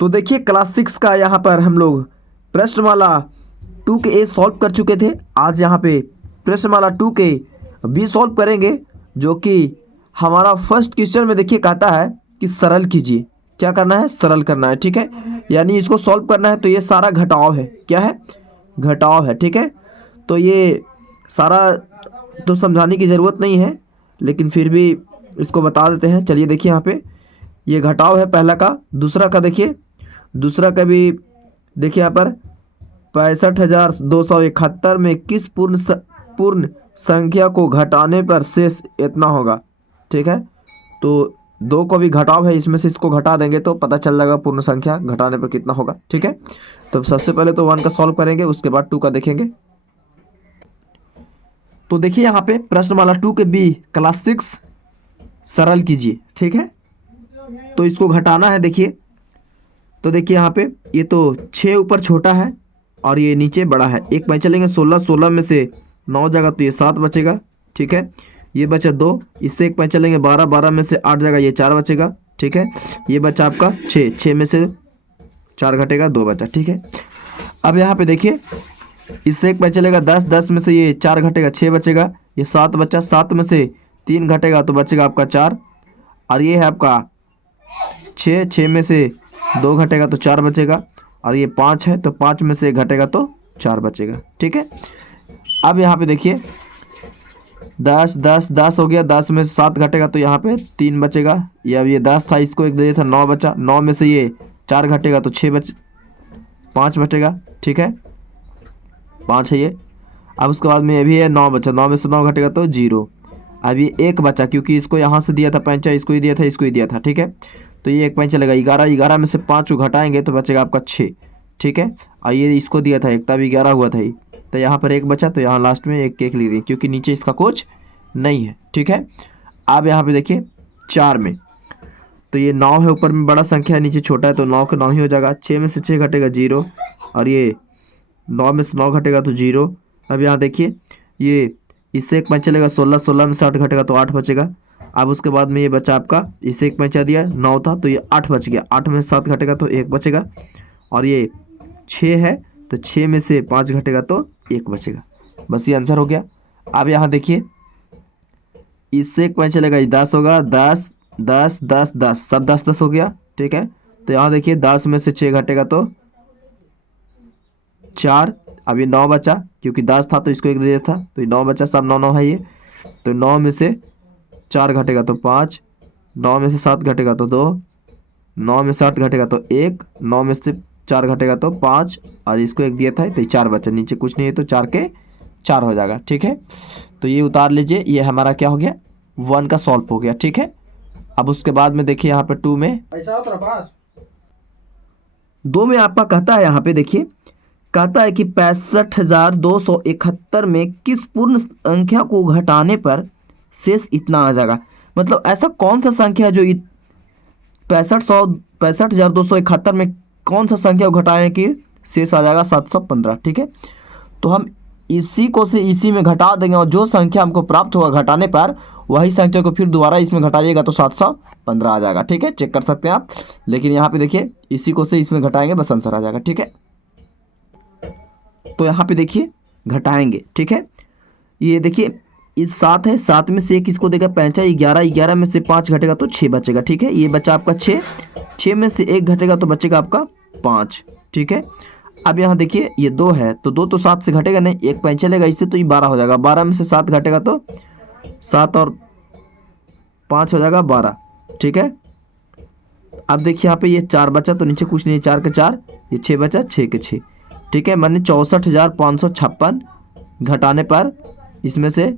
तो देखिए क्लास 6 का यहाँ पर हम लोग प्रश्नमाला 2 के ए सॉल्व कर चुके थे। आज यहाँ पे प्रश्नमाला 2 के बी सॉल्व करेंगे, जो कि हमारा फर्स्ट क्वेश्चन में देखिए कहता है कि सरल कीजिए। क्या करना है? सरल करना है, ठीक है। यानी इसको सॉल्व करना है तो ये सारा घटाव है। क्या है? घटाव है, ठीक है। तो ये सारा तो समझाने की ज़रूरत नहीं है, लेकिन फिर भी इसको बता देते हैं। चलिए देखिए यहाँ पे ये घटाव है पहला का। दूसरा का देखिए, दूसरा का भी देखिए यहाँ पर 65,271 में किस पूर्ण संख्या को घटाने पर शेष इतना होगा, ठीक है। तो दो को भी घटाव है, इसमें से इसको घटा देंगे तो पता चल जाएगा पूर्ण संख्या घटाने पर कितना होगा, ठीक है। तो सबसे पहले तो 1 का सॉल्व करेंगे, उसके बाद 2 का देखेंगे। तो देखिए यहाँ पे प्रश्नमाला 2 के बी क्लास 6 सरल कीजिए, ठीक है। तो इसको घटाना है। देखिए तो देखिए यहाँ पे ये तो 6 ऊपर छोटा है और ये नीचे बड़ा है। एक पैंच चलेंगे 16, 16 में से 9 जाएगा तो ये 7 बचेगा, ठीक है। ये बचा 2, इससे एक पैंच चलेंगे 12, 12 में से 8 जाएगा, ये 4 बचेगा, ठीक है। ये बचा आपका 6, 6 में से 4 घटेगा, 2 बचा, ठीक है। अब यहाँ पे देखिए इससे एक पैंच चलेगा 10, 10 में से ये 4 घटेगा, 6 बचेगा। ये 7 बचा, 7 में से 3 घटेगा तो बचेगा आपका 4। और ये है आपका 6, 6 में से 2 घटेगा तो 4 बचेगा। और ये 5 है तो 5 में से 1 घटेगा तो 4 बचेगा, ठीक है। अब यहाँ पे देखिए 10, 10, 10 हो गया, 10 में से 7 घटेगा तो यहाँ पे 3 बचेगा। ये अब ये 10 था, इसको एक दे दिया था, 9 बचा। 9 में से ये 4 घटेगा तो 5 बचेगा, ठीक है। 5 है ये। अब उसके बाद में ये भी है 9 बचा, 9 में से 9 घटेगा तो 0। अब ये 1 बचा, क्योंकि इसको यहाँ से दिया था पैंचा, इसको ही दिया था, इसको ही दिया था, ठीक है। तो ये एक पैंच चलेगा 11, 11 में से 5 को घटाएंगे तो बचेगा आपका 6, ठीक है। और ये इसको दिया था 1, तब 11 हुआ था ये, तो यहाँ पर 1 बचा, तो यहाँ लास्ट में 1 1 लिख दिए, क्योंकि नीचे इसका कुछ नहीं है, ठीक है। अब यहाँ पे देखिए 4 में तो ये 9 है, ऊपर में बड़ा संख्या है, नीचे छोटा है, तो 9 का 9 ही हो जाएगा। 6 में से 6 घटेगा 0, और ये 9 में से 9 घटेगा तो 0। अब यहाँ देखिए ये इससे एक पैंच चलेगा 16, 16 में से 8 घटेगा तो 8 बचेगा। अब उसके बाद में ये बचा आपका, इसे एक पैंचा दिया 9 था तो ये 8 बच गया, 8 में से 7 घटेगा तो 1 बचेगा। और ये 6 है तो 6 में से 5 घटेगा तो 1 बचेगा। बस ये आंसर हो गया। अब यहाँ देखिए इससे एक पैंच चलेगा 10 होगा, 10, 10, 10, 10, सब 10 10 हो गया, ठीक है। तो यहाँ देखिए 10 में से 6 घटेगा तो 4। अब ये 9 बचा, क्योंकि 10 था तो इसको 1 दे दिया था, तो ये 9 बचा, सब 9 9 है ये। तो 9 में से 4 घटेगा तो 5, 9 में से 7 घटेगा तो 2, 9 में से 8 घटेगा तो 1, 9 में से 4 घटेगा तो 5, और इसको 1 दिया था तो ये 4 बचा, नीचे कुछ नहीं है तो 4 के 4 हो जाएगा, ठीक है। तो ये उतार लीजिए, ये हमारा क्या हो गया, 1 का सॉल्व हो गया, ठीक है। अब उसके बाद में देखिए यहाँ पे 2 में, 2 में आपका कहता है, यहाँ पे देखिए कहता है कि 65,271 में किस पूर्ण संख्या को घटाने पर शेष इतना आ जाएगा। मतलब ऐसा कौन सा संख्या है जो 65,271 में कौन सा संख्या को घटाएं कि शेष आ जाएगा 715, ठीक है। तो हम इसी को से इसी में घटा देंगे, और जो संख्या हमको प्राप्त होगा घटाने पर वही संख्या को फिर दोबारा इसमें घटाइएगा तो 715 आ जाएगा, ठीक है। चेक कर सकते हैं आप, लेकिन यहाँ पे देखिए इसी को से इसमें घटाएंगे, बस आंसर आ जाएगा, ठीक है। तो यहाँ पे देखिए घटाएंगे, ठीक है। ये देखिए इस 7 है, 7 में से 1 इसको देगा पैंचा, 11, 11 में से 5 घटेगा तो 6 बचेगा, ठीक है। ये बचा आपका 6, 6 में से 1 घटेगा तो बचेगा आपका 5, ठीक है। अब यहाँ देखिए ये 2 है, तो 2 तो 7 से घटेगा नहीं, 1 पैंचा चलेगा इससे, तो ये 12 हो जाएगा। 12 में से 7 घटेगा तो 7 और 5 हो जाएगा 12, ठीक है। अब देखिए यहाँ पे ये 4 बचा, तो नीचे कुछ नहीं, 4 के 4, ये 6 बचा, 6 के 6, ठीक है। माने 64,556 घटाने पर इसमें से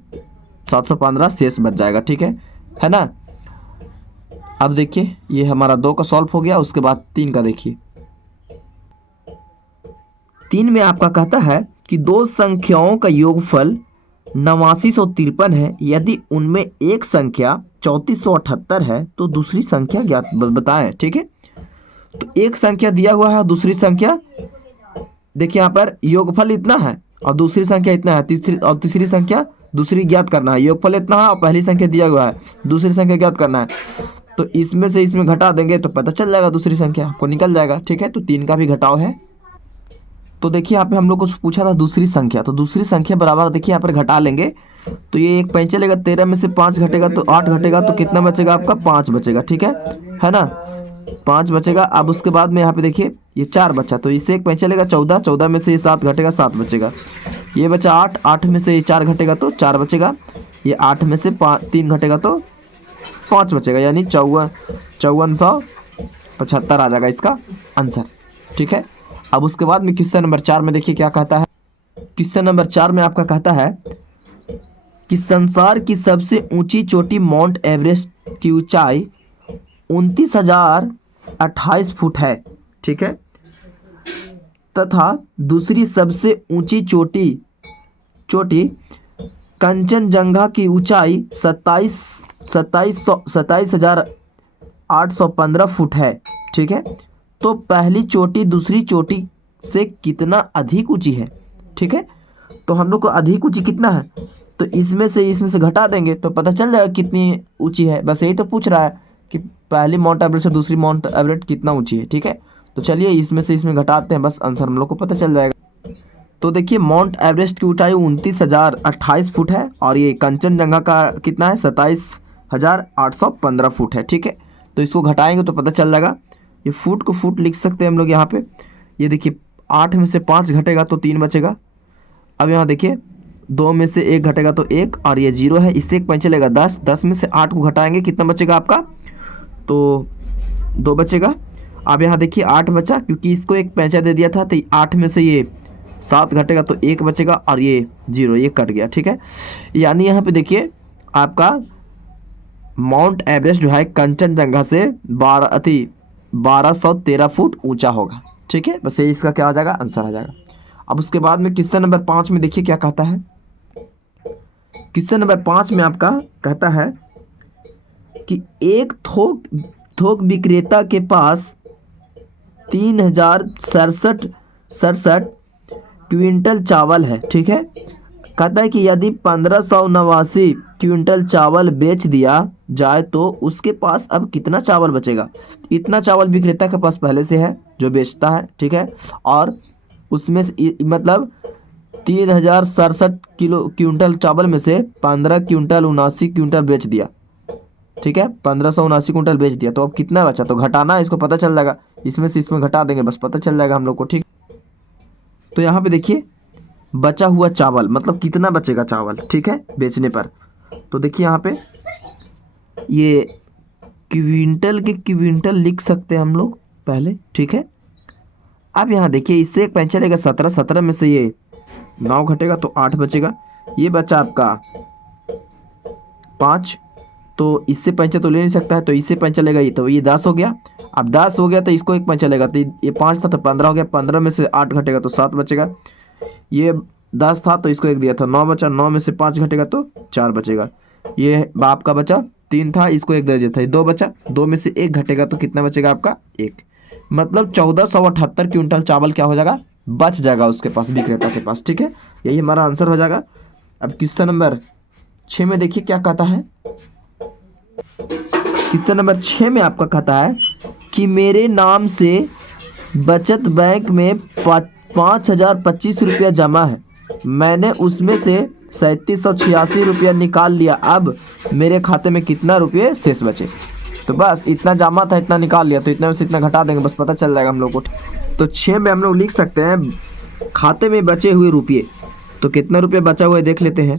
715 शेष बच जाएगा, ठीक है ना। अब देखिए ये हमारा 2 का सॉल्व हो गया। उसके बाद 3 का देखिए, 3 में आपका कहता है कि दो संख्याओं का योगफल 8953 है, यदि उनमें एक संख्या 3478 है तो दूसरी संख्या ज्ञात बताएं, ठीक है। तो एक संख्या दिया हुआ है, दूसरी संख्या देखिए यहाँ पर योगफल इतना है और दूसरी संख्या इतना है, तीसरी संख्या दूसरी ज्ञात करना है। योगफल इतना है और पहली संख्या दिया हुआ है, दूसरी संख्या ज्ञात करना है। तो इसमें से इसमें घटा देंगे तो पता चल जाएगा, दूसरी संख्या आपको निकल जाएगा। ठीक है, तो 3 का भी घटाव है। तो देखिए यहाँ पे हम लोग को पूछा था दूसरी संख्या, तो दूसरी संख्या बराबर देखिए यहाँ पर घटा लेंगे तो ये एक पैंच चलेगा, 13 में से 5 घटेगा तो 8 घटेगा, तो कितना बचेगा आपका 5 बचेगा। ठीक है ना, 5 बचेगा। अब उसके बाद में यहाँ पे देखिए ये 4 बचा, तो इससे एक पैंच चलेगा 14, 14 में से ये 7 घटेगा, 7 बचेगा। ये बचा 8, 8 में से ये 4 घटेगा तो 4 बचेगा। ये 8 में से 3 घटेगा तो 5 बचेगा, यानी 5475 आ जाएगा इसका आंसर। ठीक है, अब उसके बाद में क्वेश्चन नंबर 4 में देखिए क्या कहता है। क्वेश्चन नंबर 4 में आपका कहता है कि संसार की सबसे ऊंची चोटी माउंट एवरेस्ट की ऊंचाई 29,028 फुट है। ठीक है, तथा दूसरी सबसे ऊंची चोटी कंचनजंगा की ऊंचाई 27,815 फुट है। ठीक है, तो पहली चोटी दूसरी चोटी से कितना अधिक ऊंची है। ठीक है, तो हम लोग को अधिक ऊंची कितना है, तो इसमें से घटा देंगे तो पता चल जाएगा कितनी ऊंची है। बस यही तो पूछ रहा है कि पहली माउंट एवरेस्ट से दूसरी माउंट एवरेस्ट कितना ऊंची है। ठीक है, तो चलिए इसमें से इसमें घटाते हैं, बस आंसर हम लोग को पता चल जाएगा। तो देखिए माउंट एवरेस्ट की ऊंचाई 29,028 फुट है और ये कंचनजंगा का कितना है 27,815 फुट है। ठीक है, तो इसको घटाएंगे तो पता चल जाएगा। ये फुट को फुट लिख सकते हैं हम लोग यहाँ पे। ये देखिए 8 में से 5 घटेगा तो 3 बचेगा। अब यहाँ देखिए 2 में से 1 घटेगा तो 1 और ये 0 है, इससे एक पैंच चलेगा 10, 10 में से 8 को घटाएंगे कितना बचेगा आपका, तो 2 बचेगा। अब यहाँ देखिए 8 बचा, क्योंकि इसको एक पैंचा दे दिया था, तो 8 में से ये 7 घटेगा तो 1 बचेगा और ये 0 ये कट गया। ठीक है, यानी यहाँ पे देखिए आपका माउंट एवरेस्ट जो है कंचनजंगा से 1213 फुट ऊंचा होगा। ठीक है, बस ये इसका क्या आ जाएगा, आंसर आ जाएगा। अब उसके बाद में क्वेश्चन नंबर 5 में देखिए क्या कहता है। क्वेश्चन नंबर 5 में आपका कहता है कि एक थोक विक्रेता के पास 3,067 क्विंटल चावल है। ठीक है, कहता है कि यदि 1589 क्विंटल चावल बेच दिया जाए तो उसके पास अब कितना चावल बचेगा। इतना चावल विक्रेता के पास पहले से है जो बेचता है। ठीक है, और उसमें से मतलब 3,067 क्विंटल चावल में से 15 क्विंटल 79 क्विंटल बेच दिया। ठीक है, 1579 क्विंटल बेच दिया, तो अब कितना बचा, तो घटाना है, इसको पता चल जाएगा। इसमें से इसमें घटा देंगे, बस पता चल जाएगा हम लोग को। ठीक, तो यहाँ पे देखिए बचा हुआ चावल मतलब कितना बचेगा चावल। ठीक है, बेचने पर, तो देखिए यहाँ पे ये क्विंटल के क्विंटल लिख सकते हैं हम लोग पहले। ठीक है, अब यहाँ देखिए इससे एक पैंच चलेगा 17, 17 में से ये 9 घटेगा तो 8 बचेगा। ये बचा आपका 5, तो इससे पैंचा तो ले नहीं सकता है, तो इससे पैंचा चलेगा ये, तो ये 10 हो गया। अब 10 हो गया तो इसको एक पैंचा चलेगा, तो ये 5 था तो 15 हो गया, 15 में से 8 घटेगा तो 7 बचेगा। ये 10 था तो इसको एक दिया था, 9 बचा, 9 में से 5 घटेगा तो 4 बचेगा। ये आपका बचा 3 था, इसको एक दे दिया था, 2 बचा, 2 में से 1 घटेगा तो कितना बचेगा आपका 1, मतलब 1478 क्विंटल चावल क्या हो जाएगा, बच जाएगा उसके पास, विक्रेता के पास। ठीक है, यही हमारा आंसर हो जाएगा। अब क्वेश्चन नंबर 6 में देखिए क्या कहता है। क्वेश्चन नंबर 6 में आपका कहता है कि मेरे नाम से बचत बैंक में 5,025 रुपया जमा है, मैंने उसमें से 3786 रुपया निकाल लिया, अब मेरे खाते में कितना रुपये शेष बचे। तो बस इतना जमा था, इतना निकाल लिया, तो इतना में से इतना घटा देंगे, बस पता चल जाएगा हम लोग को। तो 6 में हम लोग लिख सकते हैं खाते में बचे हुए रुपये, तो कितना रुपये बचा हुआ है देख लेते हैं।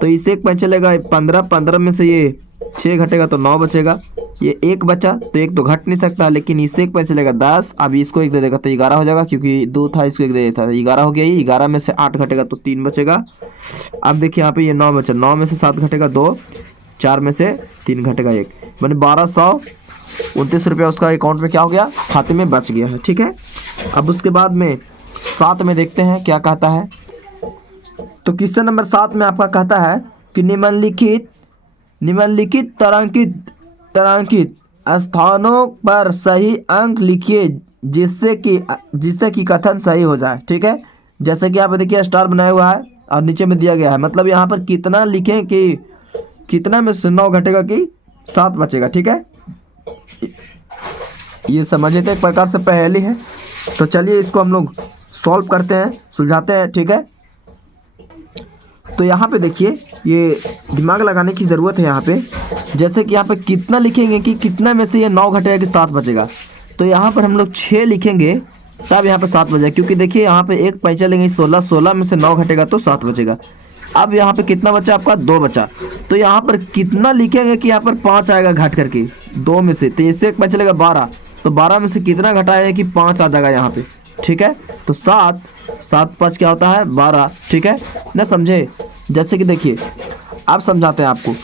तो इससे एक पैंच चलेगा 15, 15 में से ये 6 घटेगा तो 9 बचेगा। ये 1 बचा तो 1 तो घट नहीं सकता, लेकिन इससे एक पैंच चलेगा 10, अब इसको 1 दे देगा तो 11 हो जाएगा, क्योंकि 2 था इसको 1 दे देता था, 11 हो गया। ये 11 में से 8 घटेगा तो 3 बचेगा। अब देखिए यहाँ पे ये 9 बचा, 9 में से 7 घटेगा 2, 4 में से 3 घटेगा 1, मैंने 1229 रुपया उसका अकाउंट में क्या हो गया, खाते में बच गया है। ठीक है, अब उसके बाद में 7 में देखते हैं क्या कहता है। तो क्वेश्चन नंबर 7 में आपका कहता है कि निम्नलिखित तारांकित स्थानों पर सही अंक लिखिए जिससे कि कथन सही हो जाए। ठीक है, जैसे कि यहाँ पे देखिए स्टार बनाया हुआ है और नीचे में दिया गया है, मतलब यहाँ पर कितना लिखें कि कितना में से 9 घटेगा कि 7 बचेगा। ठीक है, ये समझे थे, एक प्रकार से पहेली है। तो चलिए इसको हम लोग सॉल्व करते हैं, सुलझाते हैं, ठीक है। तो यहाँ पे देखिए, ये दिमाग लगाने की ज़रूरत है यहाँ पे। जैसे कि यहाँ पे कितना लिखेंगे कि कितना में से ये 9 घटेगा कि 7 बचेगा। तो यहाँ पर हम लोग 6 लिखेंगे तब यहाँ पे 7 बचेगा, क्योंकि देखिए यहाँ पे एक पैंचा लेंगे 16, 16 में से 9 घटेगा तो 7 बचेगा। अब यहाँ पे कितना बचा आपका, 2 बचा। तो यहाँ पर कितना लिखेंगे कि यहाँ पर 5 आएगा घट करके 2 में से, तो इससे एक पैंचा लेगा 12, तो 12 में से कितना घटाएगा कि 5 आ जाएगा यहाँ पे, ठीक है। तो 7, 7 5 क्या होता है 12, ठीक है ना, समझे। जैसे कि देखिए अब समझाते हैं आपको।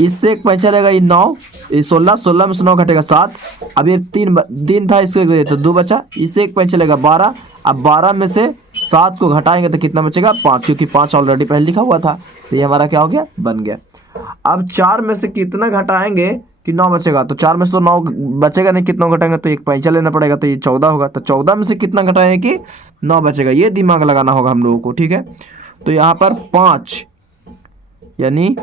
इससे एक पैंचा लेगा ये 9, ये 16, 16 में से 9 घटेगा 7। अब ये 3 दिन था, इसको तो 2 बचा। इससे एक पैंचा लेगा 12। अब 12 में से 7 को घटाएंगे तो कितना बचेगा 5, क्योंकि 5 ऑलरेडी पहले लिखा हुआ था। तो ये हमारा क्या हो गया, बन गया। अब 4 में से कितना घटाएंगे कि 9 बचेगा, तो 4 में से तो 9 बचेगा नहीं, कितना घटाएंगे तो एक पैंचा लेना पड़ेगा, तो ये 14 होगा। तो 14 में से कितना घटाएंगे कि 9 बचेगा, ये दिमाग लगाना होगा हम लोगों को, ठीक है। तो यहाँ पर 5 यानी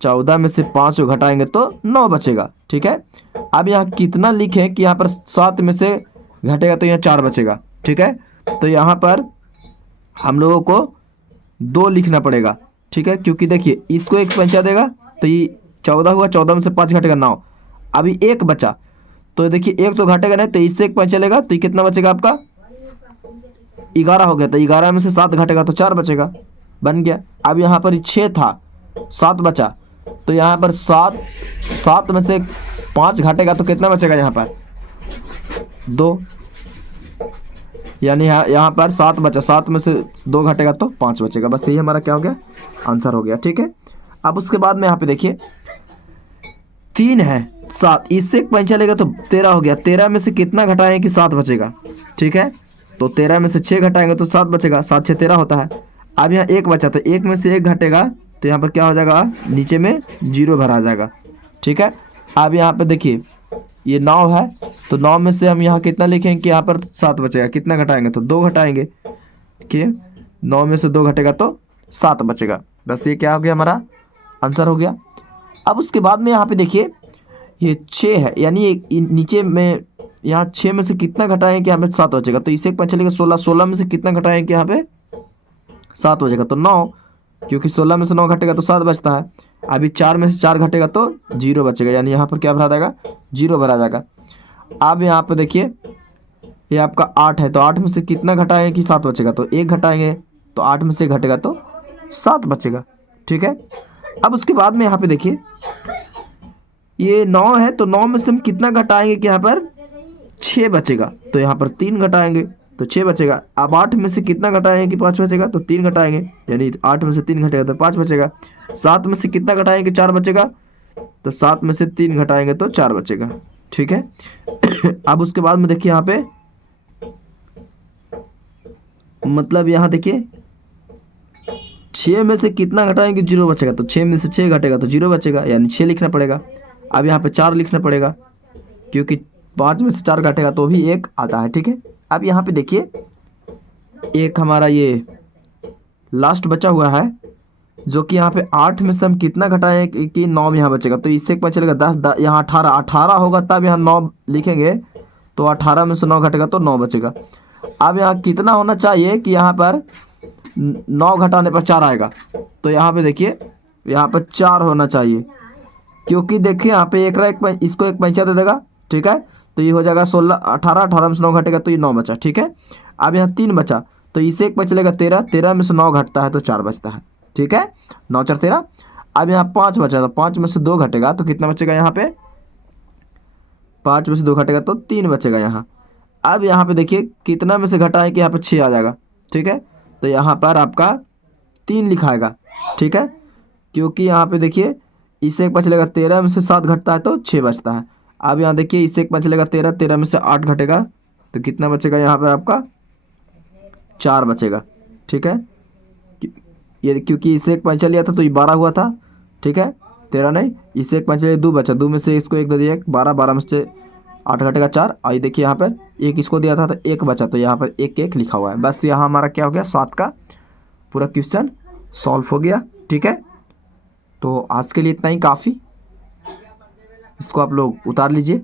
14 में से 5 को घटाएंगे तो 9 बचेगा, ठीक है। अब यहाँ कितना लिखें कि यहाँ पर 7 में से घटेगा तो यहाँ 4 बचेगा, ठीक है। तो यहाँ पर हम लोगों को 2 लिखना पड़ेगा, ठीक है, क्योंकि देखिए इसको एक पैंचा देगा तो ये 14 हुआ, 14 में से 5 घटेगा 9। अभी 1 बचा, तो देखिए 1 तो घटेगा नहीं, तो इससे एक पैंचा लेगा तो ये कितना बचेगा आपका 11 हो गया। तो 11 में से 7 घटेगा तो 4 बचेगा, बन गया। अब यहाँ पर 6 था, 7 बचा, तो यहाँ पर 7 में से 5 घटेगा तो कितना बचेगा यहाँ पर 2, यानी यहाँ पर 7 बचा, 7 में से 2 घटेगा तो 5 बचेगा। बस यही हमारा क्या हो गया, आंसर हो गया, ठीक है। अब उसके बाद में यहाँ पे देखिए 3 है, 7, इससे एक पैंचा लेगा तो 13 हो गया। 13 में से कितना घटाएंगे कि 7 बचेगा, ठीक है। तो 13 में से 6 घटाएंगे तो 7 बचेगा, 7 6 13 होता है। अब यहाँ 1 बचा, तो 1 में से 1 घटेगा तो यहाँ पर क्या हो जाएगा, नीचे में 0 भरा आ जाएगा, ठीक है। अब यहाँ पे देखिए ये 9 है, तो 9 में से हम यहाँ कितना लिखेंगे कि यहाँ पर 7 बचेगा, कितना घटाएंगे तो 2 घटाएंगे, कि 9 में से 2 घटेगा तो 7 बचेगा। बस ये क्या हो गया, हमारा आंसर हो गया। अब उसके बाद में यहाँ पे देखिए ये 6 है, यानी नीचे में यहाँ 6 में से कितना घटाएंगे कि यहाँ पे 7 बचेगा, तो इसे एक पैंचा लेगा 16, 16 में से कितना घटाएंगे कि यहाँ पे 7 बचेगा तो 9, क्योंकि 16 में से 9 घटेगा तो 7 बचता है। अभी 4 में से 4 घटेगा तो 0 बचेगा, यानी यहाँ पर क्या भरा जाएगा 0 भरा जाएगा। अब यहाँ पे देखिए ये आपका 8 है, तो 8 में से कितना घटाएंगे कि 7 बचेगा, तो 1 घटाएंगे, तो 8 में से घटेगा तो 7 बचेगा, ठीक है। अब उसके बाद में यहाँ पे देखिए ये 9 है, तो 9 में से हम कितना घटाएंगे कि यहाँ पर 6 बचेगा, तो यहाँ पर 3 घटाएंगे तो 6 बचेगा। अब 8 में से कितना घटाएंगे कि 5 बचेगा, तो 3 घटाएंगे, यानी 8 में से 3 घटेगा तो 5 बचेगा। 7 में से कितना घटाएंगे 4 बचेगा, तो 7 में से 3 घटाएंगे तो 4 बचेगा, ठीक है। अब उसके बाद में देखिए यहाँ पे मतलब यहाँ देखिए 6 में से कितना घटाएंगे 0 बचेगा, तो 6 में से 6 घटेगा तो 0 बचेगा, यानी 6 लिखना पड़ेगा। अब यहाँ पे 4 लिखना पड़ेगा, क्योंकि 5 में से 4 घटेगा तो भी 1 आता है, ठीक है। अब यहाँ पे देखिए एक हमारा ये लास्ट बचा हुआ है, जो कि यहाँ पे 8 में से हम कितना घटाएं कि 9 यहाँ बचेगा, तो इससे एक पता चलेगा 10, यहाँ 18 होगा तब यहाँ 9 लिखेंगे, तो 18 में से 9 घटेगा तो 9 बचेगा। अब यहाँ कितना होना चाहिए कि यहाँ पर 9 घटाने पर 4 आएगा, तो यहाँ पे देखिए यहाँ पर 4 होना चाहिए, क्योंकि देखिए यहाँ पे इसको एक पैंचा दे देगा, ठीक है। तो ये हो जाएगा 16, 18, 18 में से 9 घटेगा तो ये 9 बचा, ठीक है। अब यहाँ 3 बचा, तो इसे एक पैंचा लेगा 13, 13 में से 9 घटता है तो 4 बचता है, ठीक है। 9 4 13। अब यहाँ 5 बचा, तो 5 में से 2 घटेगा तो कितना बचेगा यहाँ पे, 5 में से 2 घटेगा तो 3 बचेगा यहाँ। अब यहाँ पे देखिए कितना में से घटाए कि यहाँ पे 6 आ जाएगा, ठीक है। तो यहाँ पर आपका 3 लिखाएगा, ठीक है, क्योंकि यहाँ पे देखिए इससे एक बचेगा 13 में से 7 घटता है तो 6 बचता है। अब यहाँ देखिए इससे एक बचेगा 13, 13 में से 8 घटेगा तो कितना बचेगा यहाँ पर आपका 4 बचेगा, ठीक है। ये क्योंकि इससे एक पैंचा लिया था तो ये 12 हुआ था, ठीक है, 13 नहीं, इससे एक पैंचा लिया 2 बचा, 2 में से इसको 1 दे दिया, 12, 12 में से 8 घटेगा 4, और ये देखिए यहाँ पर 1 इसको दिया था तो 1 बचा, तो यहाँ पर 1 1 लिखा हुआ है। बस यहाँ हमारा क्या हो गया, 7 का पूरा क्वेश्चन सॉल्व हो गया, ठीक है। तो आज के लिए इतना ही काफ़ी, इसको आप लोग उतार लीजिए।